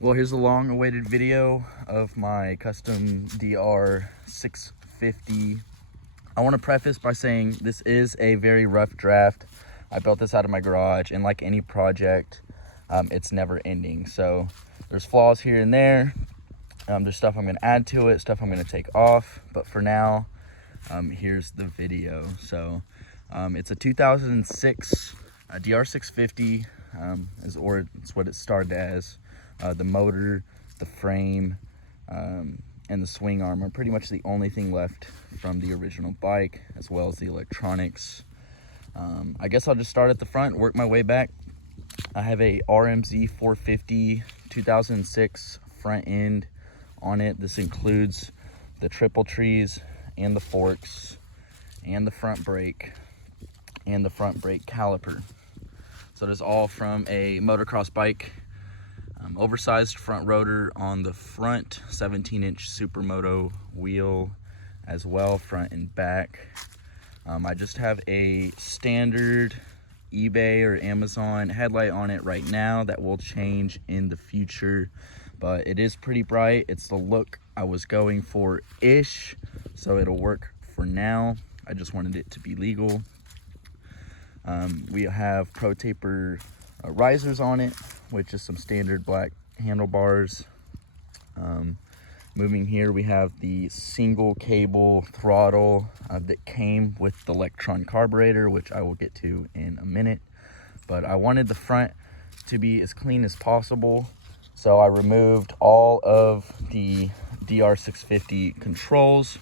Well, here's a long-awaited video of my Custom DR650. I want to preface by saying this is a very rough draft. I built this out of my garage, and like any project, it's never ending. So there's flaws here and there. There's stuff I'm going to add to it, stuff I'm going to take off. But for now, here's the video. So it's a 2006 DR650, it's what it started as. The motor, the frame, and the swing arm are pretty much the only thing left from the original bike, as well as the electronics. I guess I'll just start at the front, work my way back. I have a RMZ 450 2006 front end on it. This includes the triple trees and the forks and the front brake and the front brake caliper. So it is all from a motocross bike. Oversized front rotor on the front, 17-inch Supermoto wheel as well, front and back. I just have a standard eBay or Amazon headlight on it right now. That will change in the future, but it is pretty bright. It's the look I was going for-ish, so it'll work for now. I just wanted it to be legal. We have Pro Taper risers on it, with just some standard black handlebars. Moving here, we have the single cable throttle that came with the Electron carburetor, which I will get to in a minute. But I wanted the front to be as clean as possible, so I removed all of the DR650 controls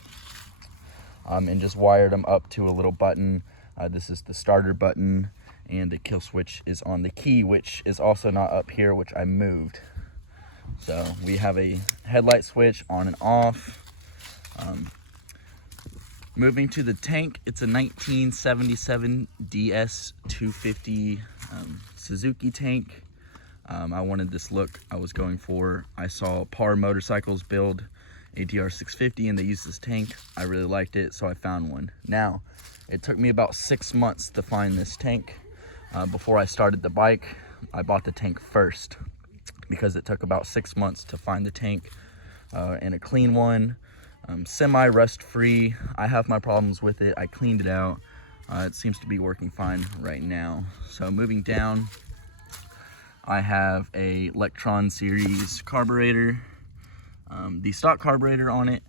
and just wired them up to a little button. This is the starter button, and the kill switch is on the key, which is also not up here, which I moved. So we have a headlight switch on and off. Moving to the tank, it's a 1977 DS250 Suzuki tank. I wanted this look I was going for. I saw Par Motorcycles build a DR650 and they used this tank. I really liked it, so I found one. Now, it took me about 6 months to find this tank. Before I started the bike, I bought the tank first because it took about 6 months to find the tank and a clean one, semi rust free. I have my problems with it. I cleaned it out. It seems to be working fine right now. So moving down, I have a Electron series carburetor. The stock carburetor on it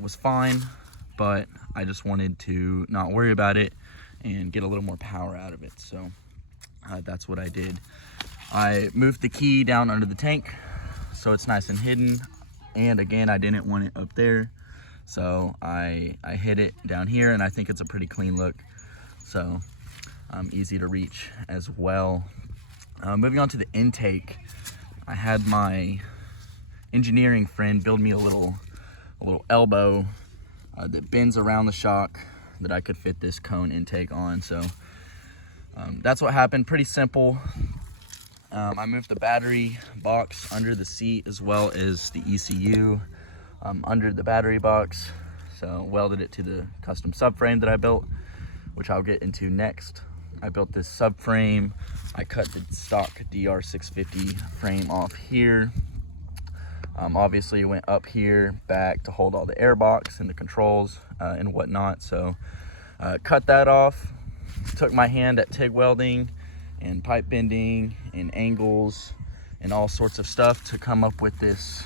was fine, but I just wanted to not worry about it and get a little more power out of it. So that's what I did. I moved the key down under the tank so it's nice and hidden, and again, I didn't want it up there, so I hid it down here, and I think it's a pretty clean look, so easy to reach as well. Moving on to the intake, I had my engineering friend build me a little elbow that bends around the shock that I could fit this cone intake on. So that's what happened. Pretty simple. I moved the battery box under the seat, as well as the ECU under the battery box. So welded it to the custom subframe that I built, which I'll get into next. I built this subframe. I cut the stock DR650 frame off here. Obviously went up here, back to hold all the air box and the controls and whatnot. So cut that off, took my hand at TIG welding and pipe bending and angles and all sorts of stuff to come up with this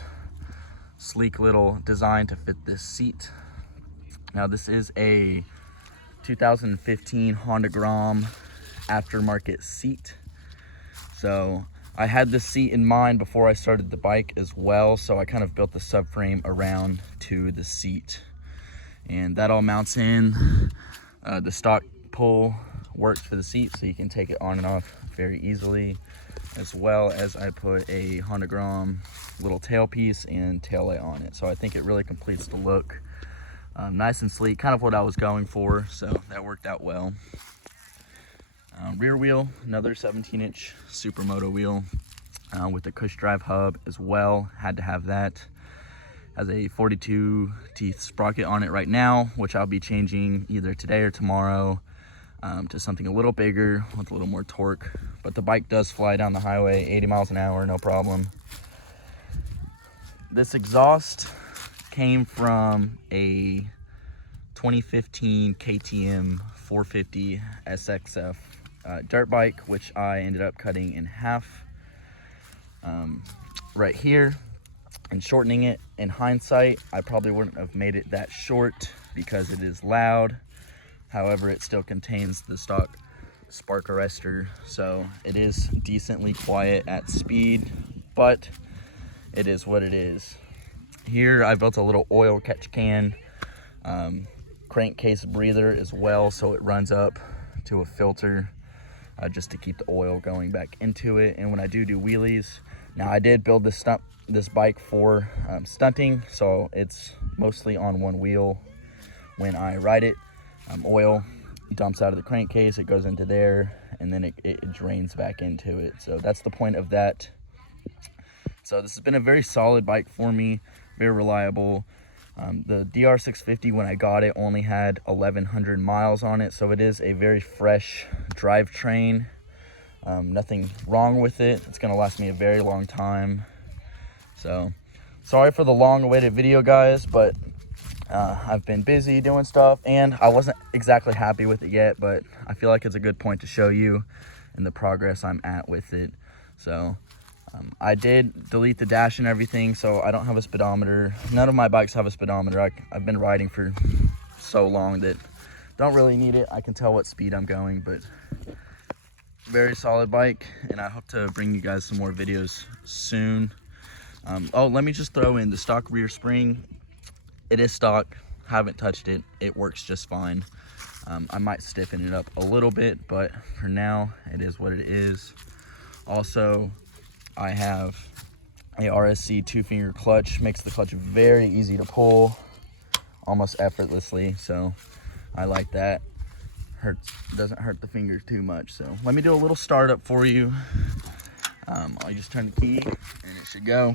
sleek little design to fit this seat. Now this is a 2015 Honda Grom aftermarket seat. So I had this seat in mind before I started the bike as well, so I kind of built the subframe around to the seat, and that all mounts in. The stock pull works for the seat, so you can take it on and off very easily, as well as I put a Honda Grom little tailpiece and taillight on it, so I think it really completes the look. Nice and sleek, kind of what I was going for, so that worked out well. Rear wheel, another 17-inch Supermoto wheel with a Cush drive hub as well. Had to have that. Has a 42 teeth sprocket on it right now, which I'll be changing either today or tomorrow to something a little bigger with a little more torque. But the bike does fly down the highway 80 miles an hour, no problem. this exhaust came from a 2015 KTM 450 SXF dirt bike, which I ended up cutting in half right here and shortening it. In hindsight, I probably wouldn't have made it that short because it is loud. However, it still contains the stock spark arrestor, so it is decently quiet at speed, but it is what it is. Here I built a little oil catch can, crankcase breather as well, so it runs up to a filter just to keep the oil going back into it. And when I do wheelies, now I did build this bike for stunting, so it's mostly on one wheel when I ride it. Oil dumps out of the crankcase, it goes into there, and then it drains back into it. So that's the point of that. So this has been a very solid bike for me, very reliable. The DR650, when I got it, only had 1,100 miles on it, so it is a very fresh drivetrain. Nothing wrong with it. It's gonna last me a very long time. So sorry for the long-awaited video, guys, but I've been busy doing stuff, and I wasn't exactly happy with it yet, but I feel like it's a good point to show you and the progress I'm at with it. So I did delete the dash and everything, so I don't have a speedometer. None of my bikes have a speedometer. I've been riding for so long that don't really need it. I can tell what speed I'm going, but very solid bike, and I hope to bring you guys some more videos soon. Oh, let me just throw in the stock rear spring. It is stock, haven't touched it. It works just fine. I might stiffen it up a little bit, but for now, it is what it is. Also, I have a RSC 2-finger clutch. Makes the clutch very easy to pull, almost effortlessly, so I like that. Doesn't hurt the fingers too much. So let me do a little startup for you. I'll just turn the key and it should go.